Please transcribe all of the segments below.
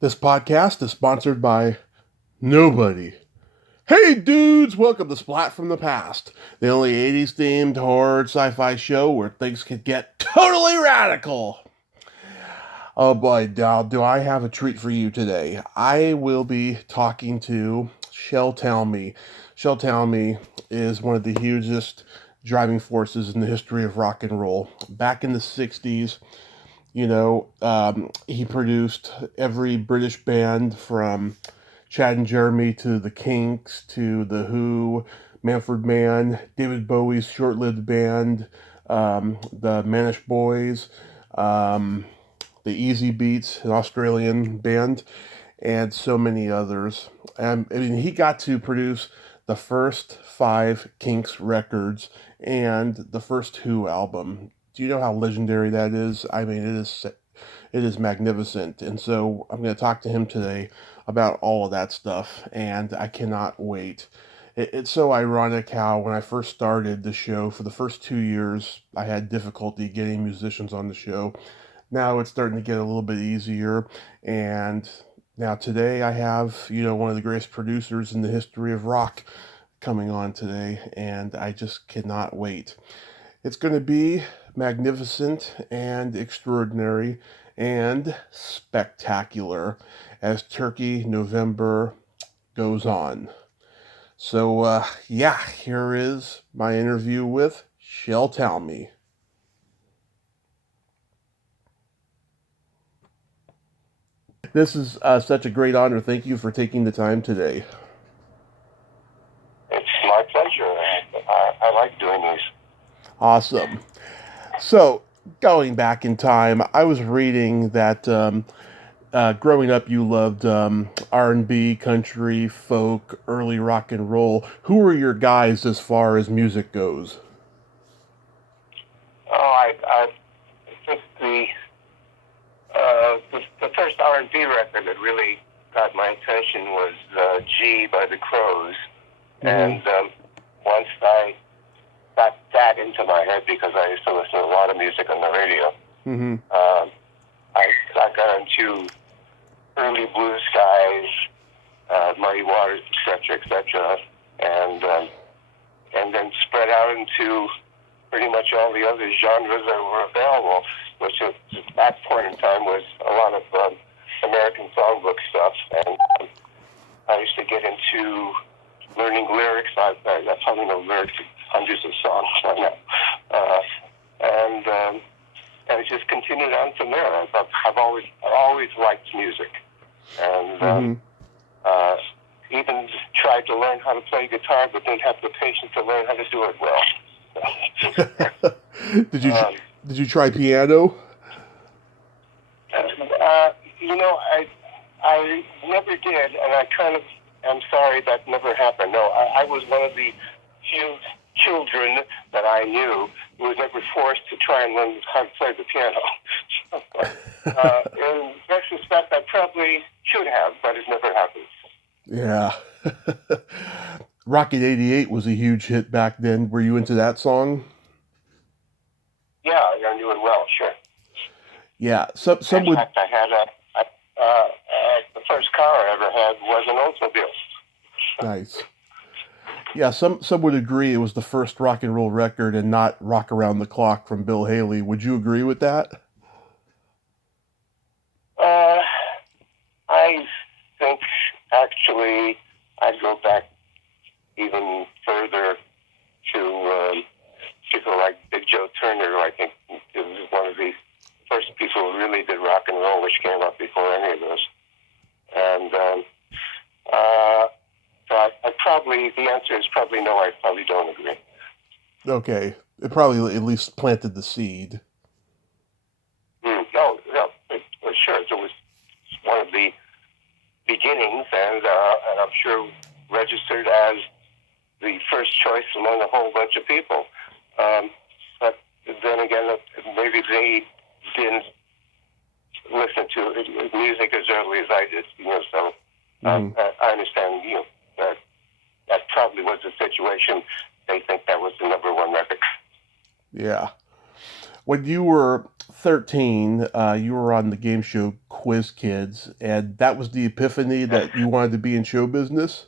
This podcast is sponsored by nobody. Hey dudes, welcome to Splat from the Past, the only 80s themed horror sci-fi show where things can get totally radical. Oh boy, do I have a treat for you today. I will be talking to Shel Talmy. Shel Talmy is one of the hugest driving forces in the history of rock and roll. Back in the 60s, he produced every British band from Chad and Jeremy to the Kinks to the Who, Manfred Mann, David Bowie's short-lived band, the Manish Boys, the Easy Beats, an Australian band, and so many others. He got to produce the first 5 Kinks records and the first Who album. Do you know how legendary that is? I mean, it is magnificent. And so I'm going to talk to him today about all of that stuff, and I cannot wait. It's so ironic how when I first started the show, for the first 2 years, I had difficulty getting musicians on the show. Now it's starting to get a little bit easier, and now today I have, one of the greatest producers in the history of rock coming on today, and I just cannot wait. It's going to be magnificent and extraordinary and spectacular as Turkey November goes on. So, here is my interview with Shel Talmy. This is such a great honor. Thank you for taking the time today. It's my pleasure. I like doing these. Awesome. So, going back in time, I was reading that growing up you loved R&B, country, folk, early rock and roll. Who were your guys as far as music goes? I think the first R&B record that really got my attention was G by the Crows. Mm-hmm. And once I got that into my head, because I used to listen to a lot of music on the radio, Mm-hmm. I got into early Blue Skies, Muddy Waters, etc., and then spread out into pretty much all the other genres that were available, which at that point in time was a lot of American songbook stuff. And I used to get into learning lyrics. I probably know lyrics to hundreds of songs by now. And it just continued on from there. I've always liked music, and even tried to learn how to play guitar, but didn't have the patience to learn how to do it well. Did you try piano? I never did, and I kind of am sorry that never happened. No, I was one of the few children that I knew who was never forced to try and learn how to play the piano. In retrospect, I probably should have, but it never happened. Yeah. Rocket 88 was a huge hit back then. Were you into that song? Yeah, I knew it well, sure. Yeah, some in would. fact, I had the first car I ever had was an Oldsmobile. Nice. Yeah, some would agree it was the first rock and roll record and not Rock Around the Clock from Bill Haley. Would you agree with that? I think actually I'd go back even further to people like Big Joe Turner, who I think is one of the first people who really did rock and roll, which came up before any of those. And so I probably, the answer is probably no, I probably don't agree. Okay. It probably at least planted the seed. No, sure. It was one of the beginnings, and I'm sure registered as the first choice among a whole bunch of people. But then again, maybe they didn't listen to music as early as I did, so I understand, that probably was the situation. They think that was the number one record. Yeah. When you were 13, you were on the game show Quiz Kids, and that was the epiphany that you wanted to be in show business?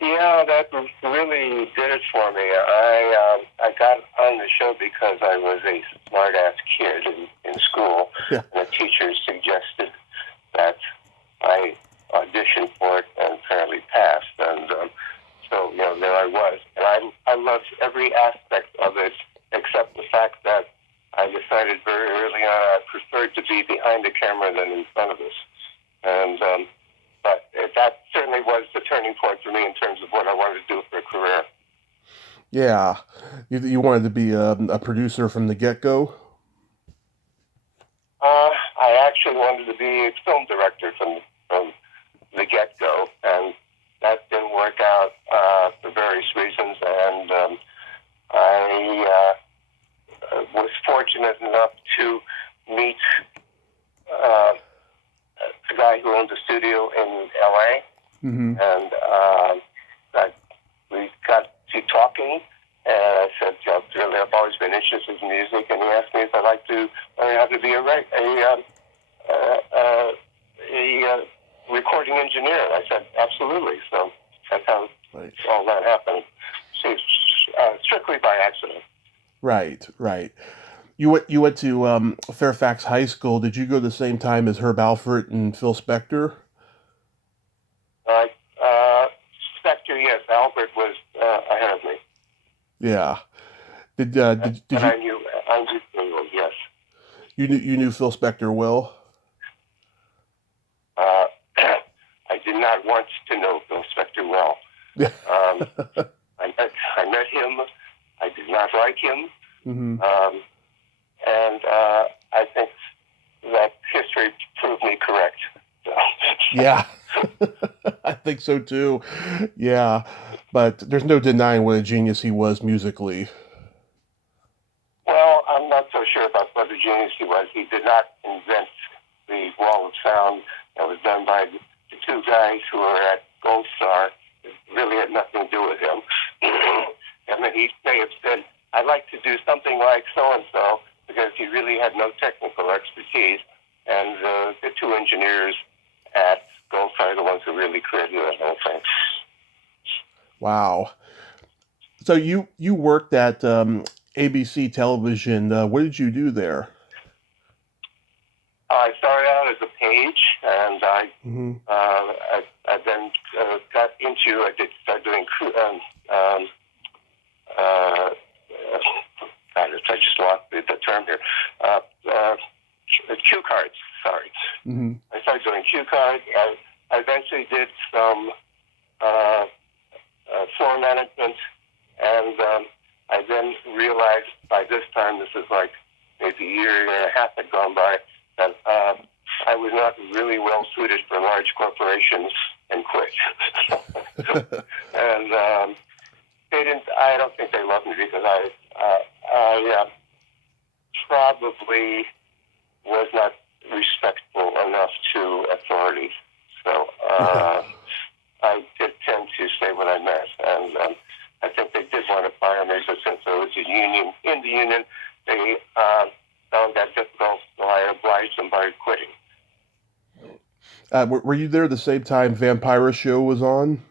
Yeah, that really did it for me. I got on the show because I was a smart ass kid in school, Yeah. and the teacher suggested that I audition for it and apparently passed. And so, there I was. And I loved every aspect of it except the fact that I decided very early on I preferred to be behind the camera than in front of us. And but that certainly was the turning point for me in terms of what I wanted to do for a career. Yeah. You wanted to be a producer from the get-go? I actually wanted to be a film director from the get-go, and that didn't work out for various reasons. And I was fortunate enough to meet a guy who owned a studio in L.A., Mm-hmm. and we got to talking, and I said, really, I've always been interested in music, and he asked me if I'd like to learn how to be a recording engineer. And I said, absolutely. So that's how all that happened. See, strictly by accident. Right. You went to Fairfax High School. Did you go the same time as Herb Alford and Phil Spector? Spector, yes. Albert was ahead of me. Yeah. Did But you I knew Phil, yes. you knew Phil Spector well? I did not want to know Phil Spector well. Yeah. I met him. I did not like him. Mm-hmm. And I think that history proved me correct. So. Yeah. I think so too. Yeah. But there's no denying what a genius he was musically. Well, I'm not so sure about what a genius he was. He did not invent the wall of sound that was done by the two guys who were at Gold Star. It really had nothing to do with him. And then he may have said, I'd like to do something like so-and-so, because he really had no technical expertise. And the two engineers at Gold Star are the ones who really created that whole thing. Wow. So you worked at ABC Television. What did you do there? I started out as a page, and Mm-hmm. I then got into. I did start doing. I just lost the term here. Cue cards. Sorry. Mm-hmm. I started doing cue cards. I eventually did some floor management, and I then realized by this time, this is like maybe a year and a half had gone by, that I was not really well suited for large corporations, and quit. And they didn't. I don't think they loved me because I probably was not respectful enough to authority. So I did tend to say what I meant, and I think they did want to fire me, but since there was a union in the union, they found that difficult, so I obliged them by quitting. Were you there the same time Vampira Show was on?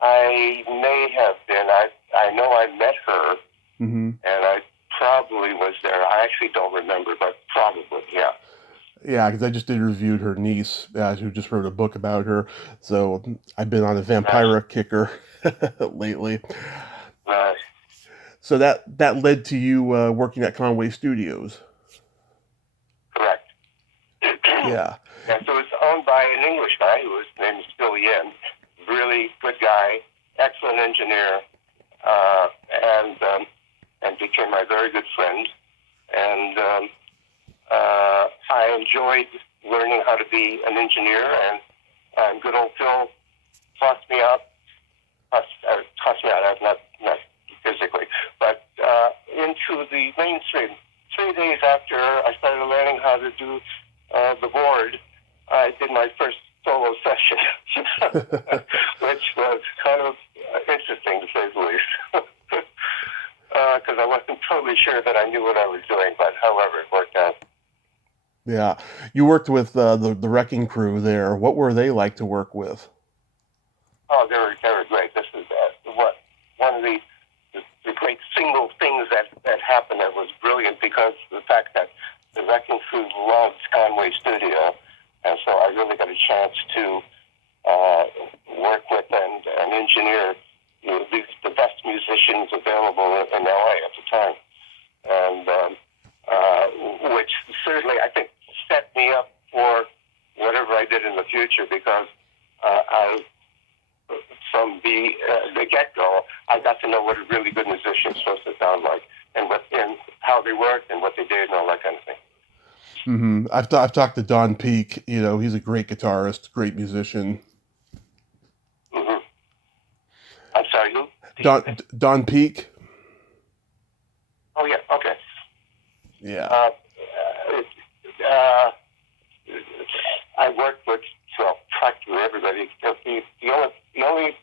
I may have been. I know I met her, Mm-hmm. and I probably was there. I actually don't remember, but probably, yeah. Yeah, because I just interviewed her niece, who just wrote a book about her. So I've been on a Vampira kicker lately. So that led to you working at Conway Studios. Correct. Yeah. And so it's owned by an English guy whose name is Phil Yen. Really good guy, excellent engineer, and became my very good friend. And I enjoyed learning how to be an engineer, and good old Phil tossed me out, not physically, but into the mainstream. 3 days after I started learning how to do the board, I did my first solo session, which was kind of interesting, to say the least. because I wasn't totally sure that I knew what I was doing, but however, it worked out. Yeah. You worked with the Wrecking Crew there. What were they like to work with? Oh, they were great. This is one of the great single things that happened that was brilliant because of the fact that the Wrecking Crew loves Conway Studio, and so I really got a chance to work with and engineer the best musicians available in LA at the time, and which certainly I think set me up for whatever I did in the future because from the get-go, I got to know what a really good musician is supposed to sound like, and how they worked and what they did and all that kind of thing. Mm-hmm. I've talked to Don Peake. You know, he's a great guitarist, great musician. Mm-hmm. I'm sorry, who? Don Peake. Oh yeah, okay. Yeah. I worked with practically everybody. The only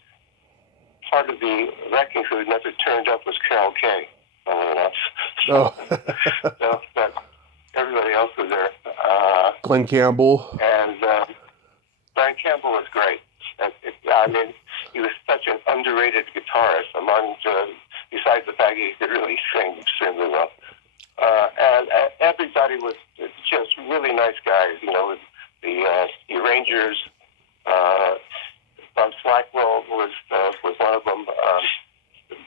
part of the Wrecking Crew never turned up was Carol Kay. Funnily enough. Oh. So, but everybody else was there. Glenn Campbell. And Brian Campbell was great. I mean, he was such an underrated guitarist besides the fact he could really sing extremely well. And everybody was just really nice guys. You know, the arrangers, Bob Slackwell was one of them.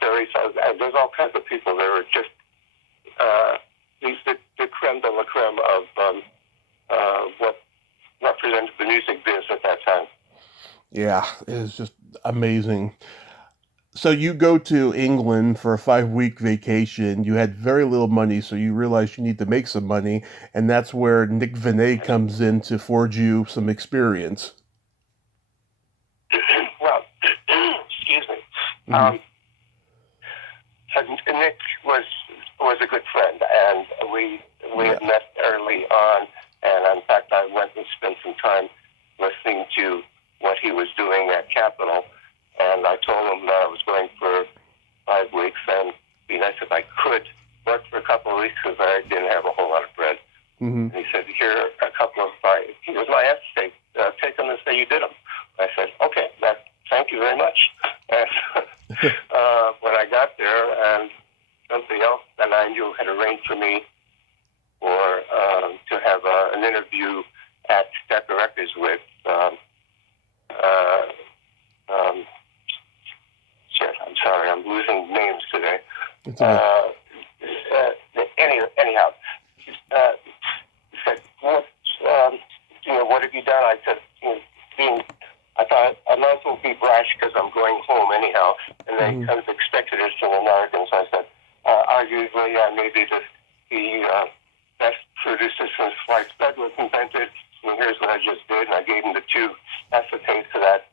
There's all kinds of people. There were just the creme de la creme of what represented the music biz at that time. Yeah, it was just amazing. So you go to England for a 5-week vacation. You had very little money, so you realize you need to make some money, and that's where Nick Venet comes in to forge you some experience. Well, excuse me. Mm-hmm. Nick was a good friend, and we had met early on, and in fact, I went and spent some time listening to what he was doing at Capitol. And I told him that I was going for 5 weeks, and it'd be nice if I could work for a couple of weeks because I didn't have a whole lot of bread. Mm-hmm. And he said, "Here are a couple of he was my estate. Take them and say you did them." I said, "Okay, thank you very much." And when I got there, and somebody else that I knew had arranged for me to have an interview at Decca Records with. I'm sorry, I'm losing names today. Anyhow, he said, what have you done? I said, I thought I might as well be brash because I'm going home anyhow, and they kind of expected it from Americans. So I said, arguably, maybe the best producer since sliced bread was invented. And here's what I just did, and I gave him the 2 acetates to that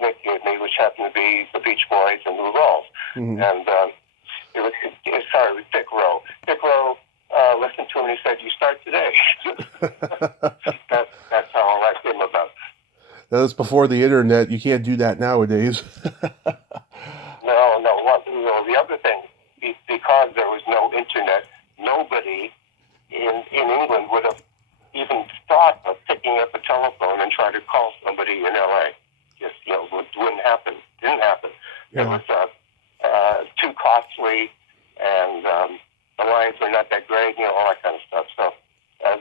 Nick gave me, which happened to be the Beach Boys and Lou Rawls. Mm-hmm. And it was Dick Rowe. Dick Rowe listened to him and he said, "You start today." That's how all that came about. That was before the internet. You can't do that nowadays. No. Well, the other thing, because there was no internet, nobody in England would have even thought of picking up a telephone and trying to call somebody in LA. Just, wouldn't happen. Didn't happen. Yeah. It was too costly, and the lines were not that great, all that kind of stuff. So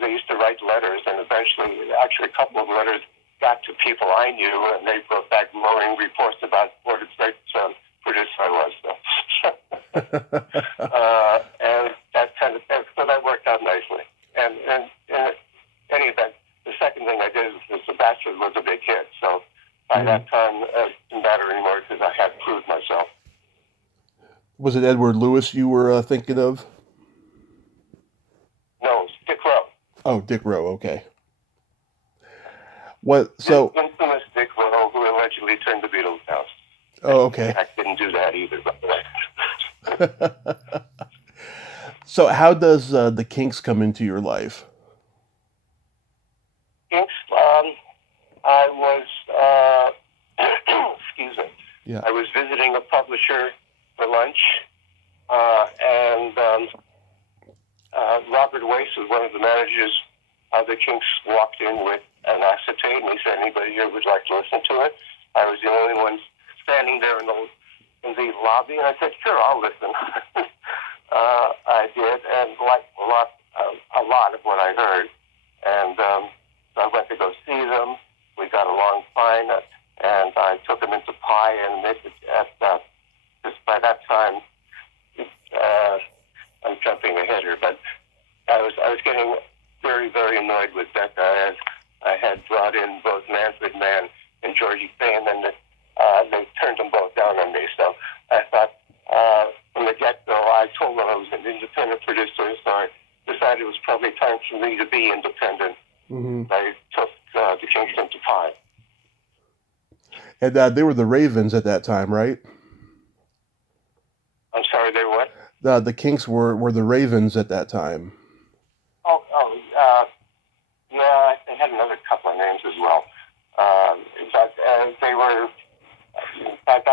they used to write letters, and eventually, actually, a couple of letters got to people I knew, and they wrote back glowing reports about what a great producer I was. So. And that kind of thing. So that worked out nicely. And in any event, the second thing I did was The Bachelor was a big hit. So by that time, it didn't matter anymore because I had proved myself. Was it Edward Lewis you were thinking of? No, it's Dick Rowe. Oh, Dick Rowe. Okay. What? So infamous Dick Rowe, who allegedly turned the Beatles down. Oh, okay. I didn't do that either, by the way. So how does the Kinks come into your life? Kinks, I was, excuse me, I was visiting a publisher for lunch, And Robert Wace was one of the managers of the Kinks, walked in with an acetate, and he said, "Anybody here would like to listen to it?" I was the only one standing there in the lobby, and I said, "Sure, I'll listen." I did, and liked a lot of what I heard. And so I went to go see them. We got along fine, and I took them into Pi, and just by that time, I'm jumping ahead here, but I was getting very, very annoyed with Becca, as I had brought in both Manfred Mann and Georgie Fame, and they turned them both down on me. So I thought, from the get-go, I told them I was an independent producer, so I decided it was probably time for me to be independent. Mm-hmm. I took the Kinks into Pi. And they were the Ravens at that time, right? I'm sorry, they were what? The Kinks were the Ravens at that time. Yeah, they had another couple of names as well. But they were, in fact,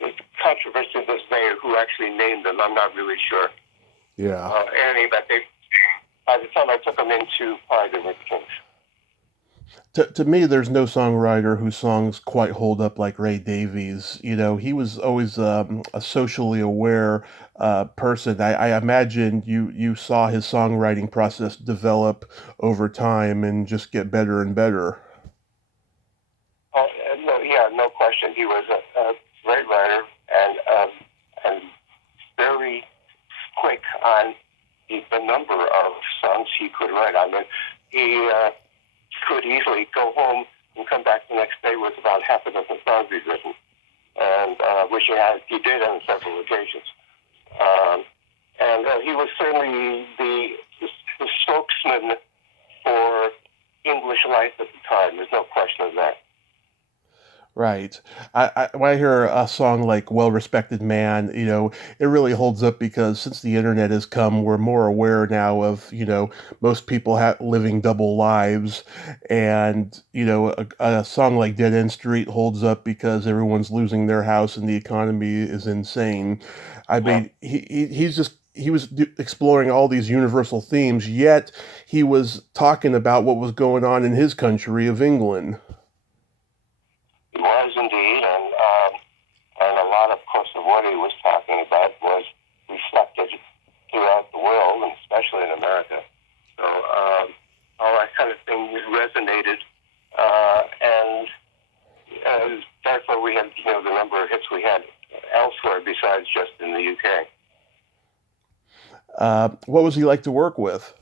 it's controversy to this day who actually named them. I'm not really sure. Yeah. But by the time I took them into Pi, they were the Kinks. To me, there's no songwriter whose songs quite hold up like Ray Davies. You know, he was always a socially aware person. I imagine you saw his songwriting process develop over time and just get better and better. No question. He was a great writer and very quick on the number of songs he could write. I mean, he could easily go home and come back the next day with about half a dozen songs he'd written, and which he did on several occasions. And he was certainly the spokesman for English life at the time. There's no question of that. Right. When I hear a song like "Well Respected Man," you know, it really holds up because since the internet has come, we're more aware now of, you know, most people living double lives. And, you know, a song like "Dead End Street" holds up because everyone's losing their house and the economy is insane. I mean, he was exploring all these universal themes, yet he was talking about what was going on in his country of England. He was indeed, and a lot, of course, of what he was talking about was reflected throughout the world, and especially in America. So all that kind of thing resonated, and therefore we had, you know, the number of hits we had elsewhere besides just in the UK. What was he like to work with?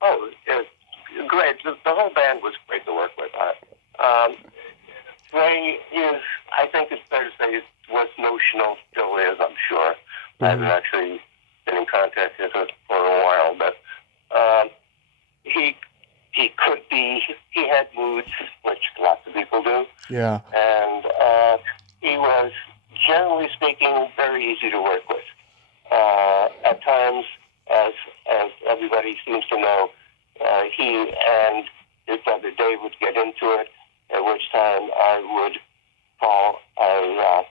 Oh, great. The whole band was great to work with. Ray is, I think it's fair to say, was notional, still is, I'm sure. Mm-hmm. I haven't actually been in contact with him for a while, but he could be, he had moods, which lots of people do. Yeah. And he was, generally speaking, very easy to work with. At times, as everybody seems to know, he and his brother Dave would get into it, at which time I would call a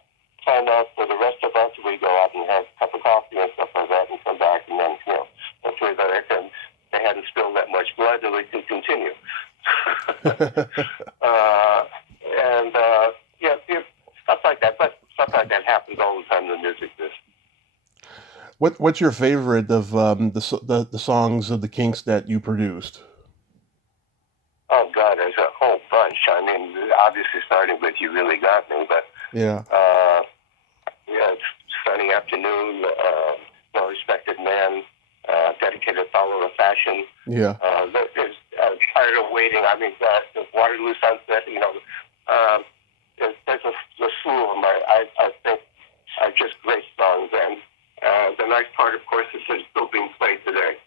timeout for the rest of us. We go out and have a cup of coffee and stuff like that and come back, and then, you know, hopefully they hadn't spilled that much blood and we could continue. Stuff like that. But stuff like that happens all the time in the music business. What's your favorite of the songs of the Kinks that you produced? Oh God, there's a whole bunch. I mean, obviously starting with "You Really Got Me," but yeah, "Sunny Afternoon," "Well Respected Man," "Dedicated Follower of Fashion." Yeah. There's "Tired of Waiting." I mean, "Waterloo Sunset." You know, there's a slew of them. I think are just great songs, and the nice part, of course, is it's still being played today.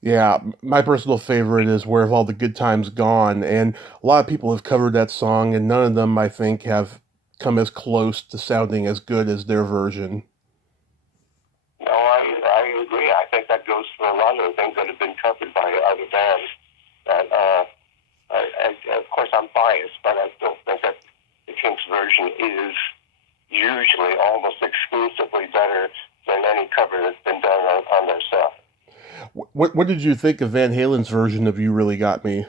Yeah, my personal favorite is "Where Have All the Good Times Gone," and a lot of people have covered that song, and none of them, I think, have come as close to sounding as good as their version. No, I agree. I think that goes for a lot of the things that have been covered by other bands. That, of course, I'm biased, but I still think that the Kinks version is usually almost exclusively better than any cover that's been done on their stuff. What did you think of Van Halen's version of "You Really Got Me"?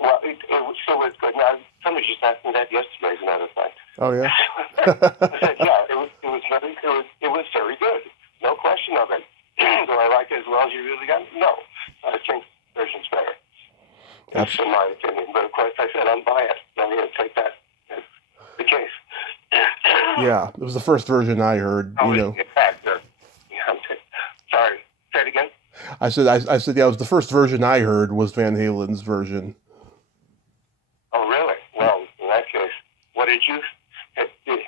Well, it was good. Now, somebody just asked me that yesterday, as a matter of fact. Oh yeah. I said, yeah, it was very good. No question of it. Do I like it as well as You Really Got Me? No, I think version's better. That's in my opinion. But of course, I said I'm biased. I'm going to take that as the case. Yeah, it was the first version I heard. Oh, in fact, sorry. Say it again. I said yeah, it was the first version I heard was Van Halen's version. Oh really? Well, in that case, what did you?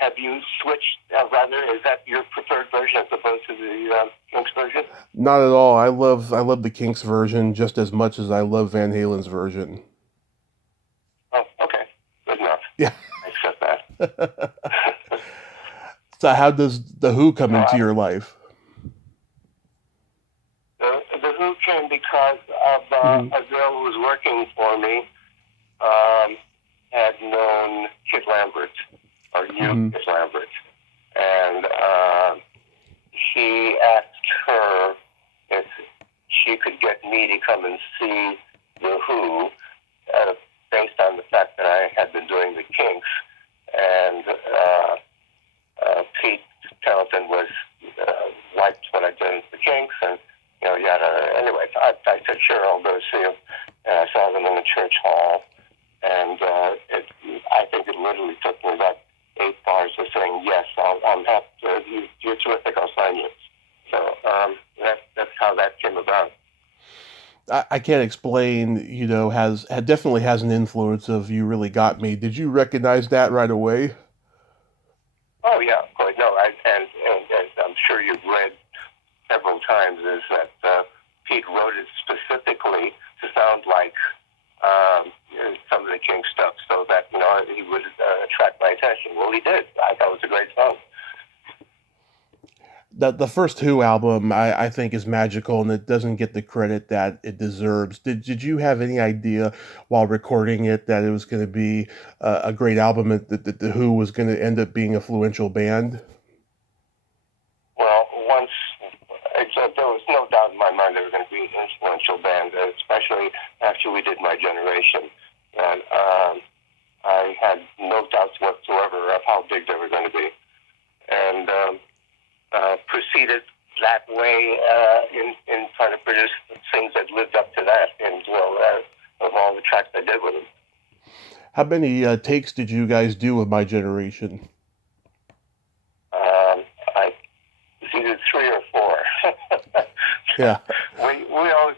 Have you switched? Rather, is that your preferred version as opposed to the Kinks version? Not at all. I love the Kinks version just as much as I love Van Halen's version. Oh, okay, good enough. Yeah, I accept that. So, how does the Who come into your life? The Who came because of a girl who was working for me. Had known Kid Lambert, or knew Kid Lambert, and he asked her if she could get me to come and see the Who, based on the fact that I had been doing the Kinks, and Pete Townsend was liked what I'd done with the Kinks, and anyway, I said sure, I'll go see him, and I saw them in the church hall. And I think it literally took me about 8 bars of saying, yes, I'm happy. You're terrific. I'll sign you. So that's how that came about. I can't explain. Definitely has an influence of "You Really Got Me." Did you recognize that right away? Oh yeah, of course. No, and I'm sure you've read several times is that Pete wrote it specifically to sound like some of the King stuff, so that he would attract my attention. Well, he did. I thought it was a great song. The first Who album, I think, is magical, and it doesn't get the credit that it deserves. Did you have any idea while recording it that it was going to be a great album, that the Who was going to end up being a influential band? Well, there was no doubt in my mind they were going to be an influential band, especially after we did My Generation. And I had no doubts whatsoever of how big they were going to be. And proceeded that way in trying to produce things that lived up to that, and of all the tracks I did with them. How many takes did you guys do with My Generation? It's either 3 or 4. Yeah. We always,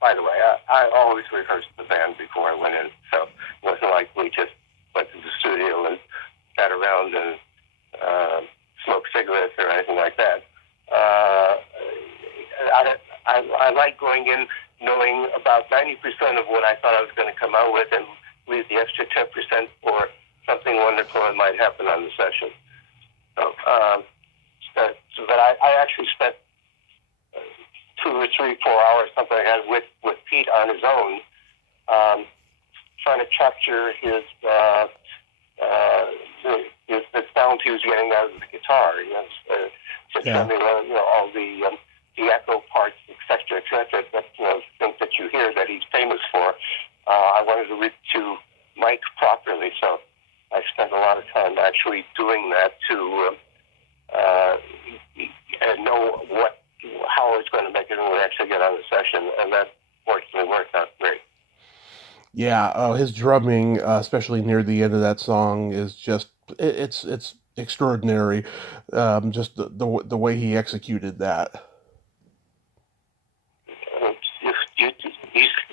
by the way, I always rehearsed the band before I went in, so it wasn't like we just went to the studio and sat around and smoked cigarettes or anything like that. I like going in knowing about 90% of what I thought I was going to come out with, and leave the extra 10% for something wonderful that might happen on the session. So that I actually spent 2 or 3, 4 hours, something like that, with Pete on his own, trying to capture the sound he was getting out of the guitar. All the echo parts, etc., that things that you hear that he's famous for. I wanted to mic properly, so I spent a lot of time actually doing that to know how I was going to make it when we actually get on the session, and that fortunately worked out great. Yeah, his drumming, especially near the end of that song, is just it's extraordinary. Just the way he executed that. Did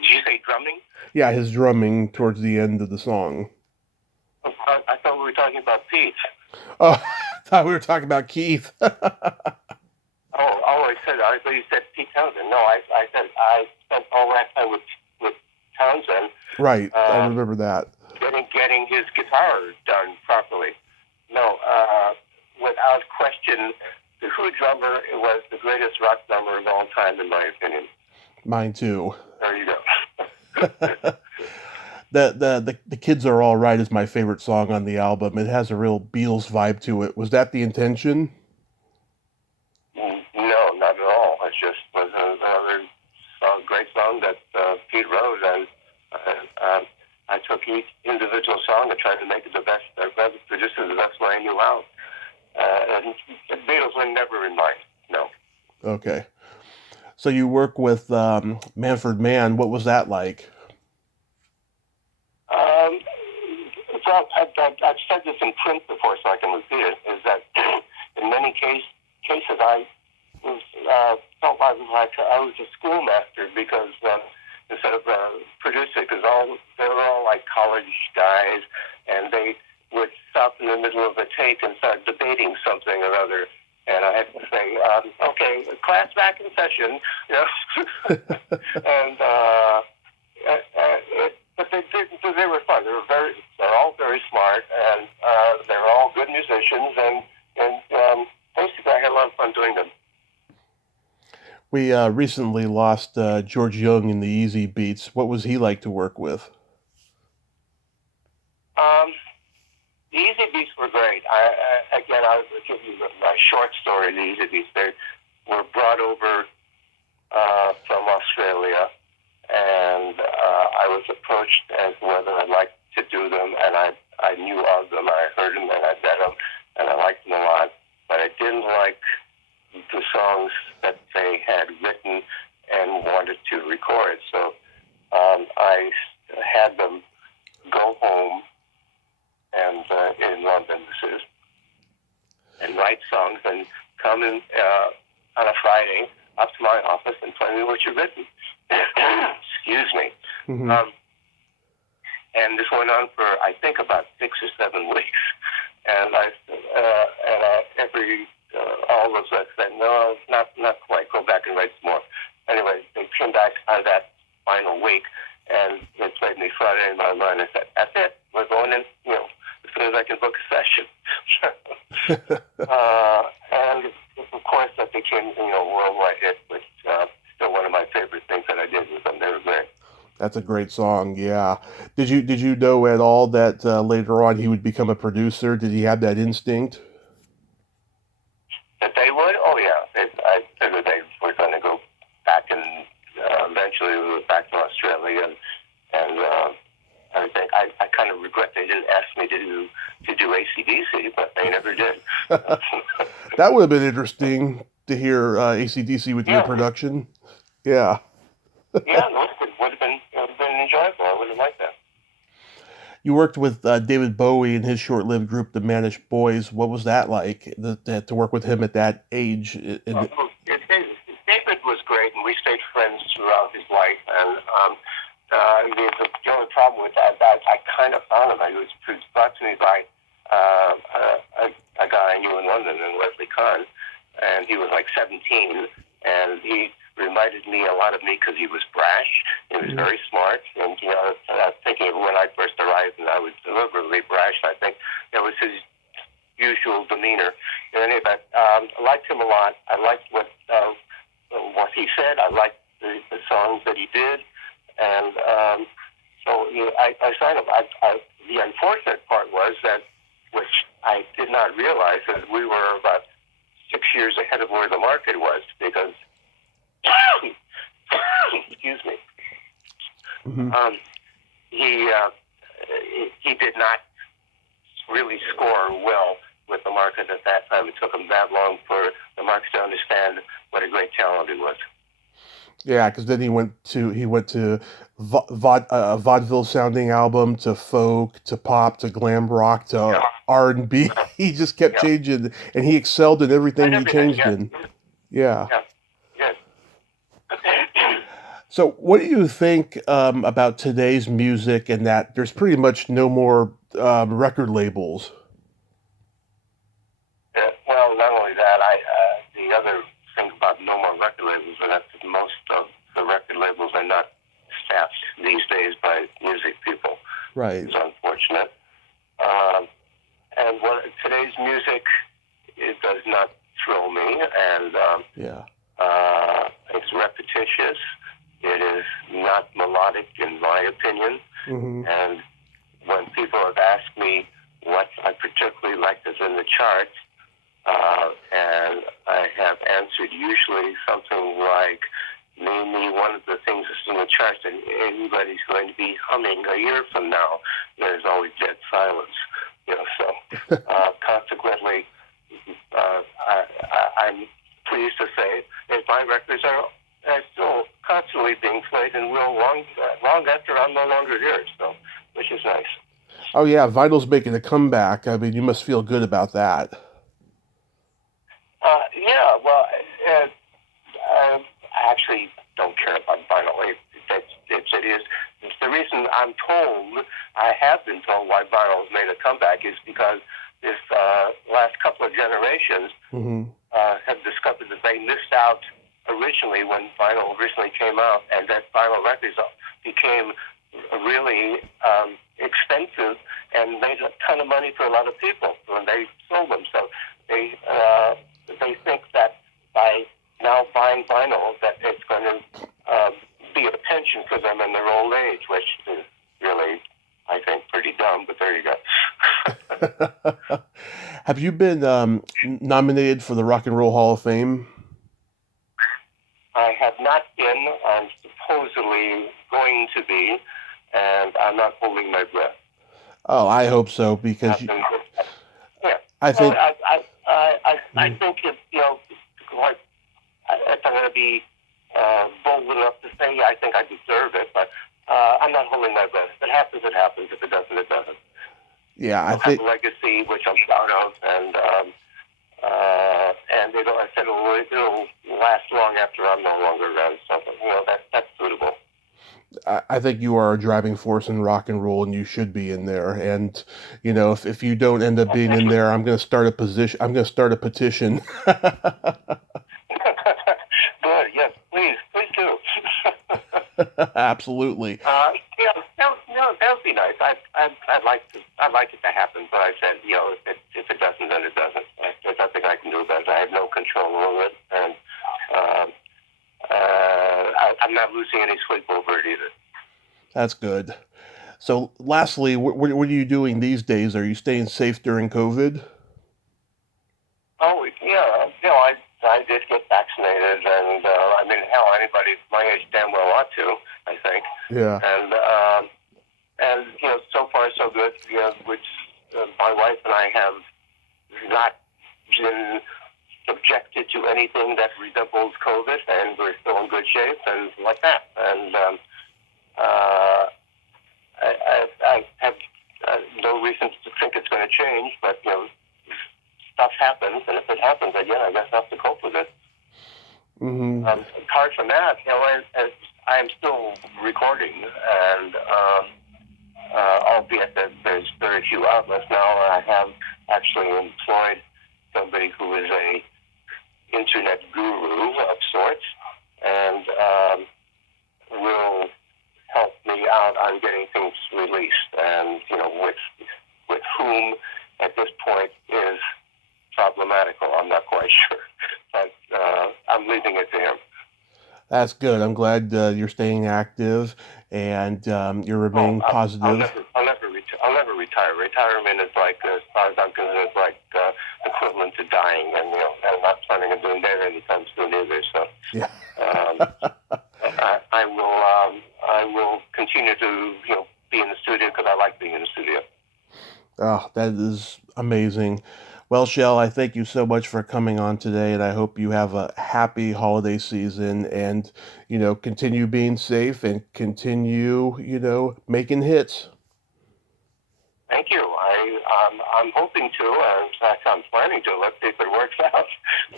you say drumming? Yeah, his drumming towards the end of the song. I thought we were talking about Pete. Oh, I thought we were talking about Keith. I thought you said Pete Townsend. No, I said I spent all that time with Townsend. Right, I remember that. Getting his guitar done properly. No, without question, the Who drummer was the greatest rock drummer of all time, in my opinion. Mine too. There you go. The Kids Are All Right is my favorite song on the album. It has a real Beatles vibe to it. Was that the intention? No, not at all. It just was another great song that Pete wrote, and I took each individual song and tried to make it the best, produce it the best way I knew how. And the Beatles were never in mind. No. Okay. So you work with Manfred Mann. What was that like? Um, so I've said this in print before, so I can repeat it. Is that in many cases I was felt like I was a schoolmaster because instead of producer, because they were all like college guys, and they would stop in the middle of a take and start debating something or other. And I had to say, okay, class back in session, you know. And but they were fun. They're all very smart, and they're all good musicians, and basically I had a lot of fun doing them. We recently lost George Young in the Easy Beats. What was he like to work with? The Easy Beats were great. I will give you my short story. The Easy Beats, they were brought over from Australia, and I was approached as to whether I'd like to do them, and I knew of them, I heard them, and I met them, and I liked them a lot, but I didn't like the songs that they had written and wanted to record. So I had them go home and in London, this is, and write songs and come in on a Friday up to my office and play me what you've written. Excuse me. Mm-hmm. And this went on for, I think, about 6 or 7 weeks. And all of us said, no, not quite. Go back and write some more. Anyway, they came back on that final week, and they played me Friday in my mind. I said, that's it. We're going in, as soon as I can book a session. And of course, that became, worldwide hit, which still one of my favorite things that I did with them. They were great. That's a great song. Yeah. Did you know at all that later on he would become a producer? Did he have that instinct? That they would? Oh yeah. I figured they were going to go back and eventually we were back to Australia and I think I kind of regret they didn't ask me to do AC/DC, but they never did. That would have been interesting to hear AC/DC with your production. Yeah. Yeah, it would have been enjoyable. I would have liked that. You worked with David Bowie and his short-lived group, the Manish Boys. What was that like to work with him at that age? David was great, and we stayed friends throughout his life. And the only problem with that, I kind of found him. He was brought to me by a guy I knew in London, Leslie Kahn, and he was like 17, and he reminded me a lot of me because he was brash. He was very smart, and I was thinking of when I first arrived, and I was deliberately brash. I think it was his usual demeanor. In any event, I liked him a lot. I liked what he said. I liked the songs that he did, and so I signed him. The unfortunate part was that, which I did not realize, that we were about 6 years ahead of where the market was, because excuse me. Mm-hmm. He did not really score well with the market at that time. It took him that long for the market to understand what a great talent he was. Yeah, because then he went to vaudeville sounding album, to folk, to pop, to glam rock, to R&B. He just kept changing, and he excelled in everything he changed in. Yeah. So, what do you think about today's music, and that there's pretty much no more record labels? Well, not only that, the other thing about no more record labels is that most of the record labels are not staffed these days by music people. Right. It's unfortunate. And today's music, it does not thrill me, and it's repetitious. It is not melodic, in my opinion. Mm-hmm. And when people have asked me what I particularly like that's in the charts, and I have answered usually something like, name me one of the things that's in the charts that anybody's going to be humming a year from now. There's always dead silence. So consequently, I'm pleased to say that my records are still constantly being played and will long after I'm no longer here. So, which is nice. Oh yeah, vinyl's making a comeback. I mean, you must feel good about that. Yeah, well, I actually don't care about vinyl. It is. It's the reason I'm told, I have been told why vinyl has made a comeback is because this last couple of generations Mm-hmm. have discovered that they missed out originally when vinyl originally came out, and that vinyl records became really expensive and made a ton of money for a lot of people when they sold them. So they think that by now buying vinyl that it's going to be a pension for them in their old age, which is really, I think, pretty dumb. But there you go. Have you been nominated for the Rock and Roll Hall of Fame? I have not been. I'm supposedly going to be, and I'm not holding my breath. Oh, I hope so because Yeah. I Well, think I think if like if I'm going to be bold enough to say I think I deserve it, but I'm not holding my breath. If it happens, it happens. If it doesn't, it doesn't. yeah, I I'll have think a legacy which I'm proud of, and I said it'll last long after I'm no longer around. So that's suitable. I think you are a driving force in rock and roll, and you should be in there. And if you don't end up being in there, I'm going to start a position. I'm going to start a petition. Good. Yes. Please do. Absolutely. That would be nice. I'd like it to happen, but I said, if it doesn't, then it doesn't. There's nothing I can do about it. I have no control over it, and I'm not losing any sleep over it either. That's good. So, lastly, what are you doing these days? Are you staying safe during COVID? Oh, yeah. I did get vaccinated, and I mean, hell, anybody my age damn well ought to, I think. Yeah. And so far so good. Which my wife and I have not been subjected to anything that resembles COVID, and we're still in good shape and like that. And I have no reason to think it's going to change, but stuff happens, and if it happens again, I guess I have to cope with it. Mm-hmm. Apart from that, I am still recording, and albeit that there's very few outlets now, I have actually employed somebody who is a internet guru of sorts, and will help me out on getting things released, and with whom at this point is problematical. I'm not quite sure, but I'm leaving it to him. That's good. I'm glad you're staying active and you're remaining positive. I'll never retire. Retirement is like, as far as I'm concerned, it's like equivalent to dying, and I'm not planning on doing that anytime soon either. So, Yeah. I will continue to be in the studio because I like being in the studio. Oh, that is amazing. Well, Shel, I thank you so much for coming on today, and I hope you have a happy holiday season and, continue being safe and continue, making hits. Thank you. I'm hoping to. In fact, I'm planning to. Let's see if it works out.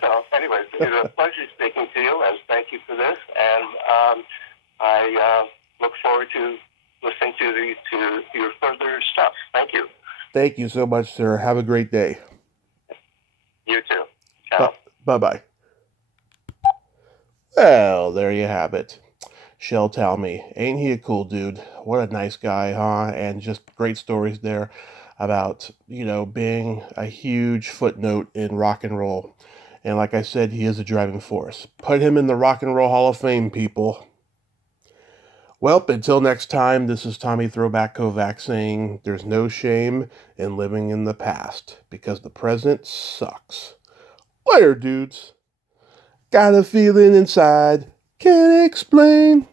So, anyways, it's a pleasure speaking to you, and thank you for this. And I look forward to listening to your further stuff. Thank you. Thank you so much, sir. Have a great day. You too. Ciao. Bye-bye. Well, there you have it. Shel Talmy. Ain't he a cool dude? What a nice guy, huh? And just great stories there about, being a huge footnote in rock and roll. And like I said, he is a driving force. Put him in the Rock and Roll Hall of Fame, people. Well, until next time, this is Tommy Throwback Kovac saying there's no shame in living in the past because the present sucks. Later, dudes. Got a feeling inside, can't explain.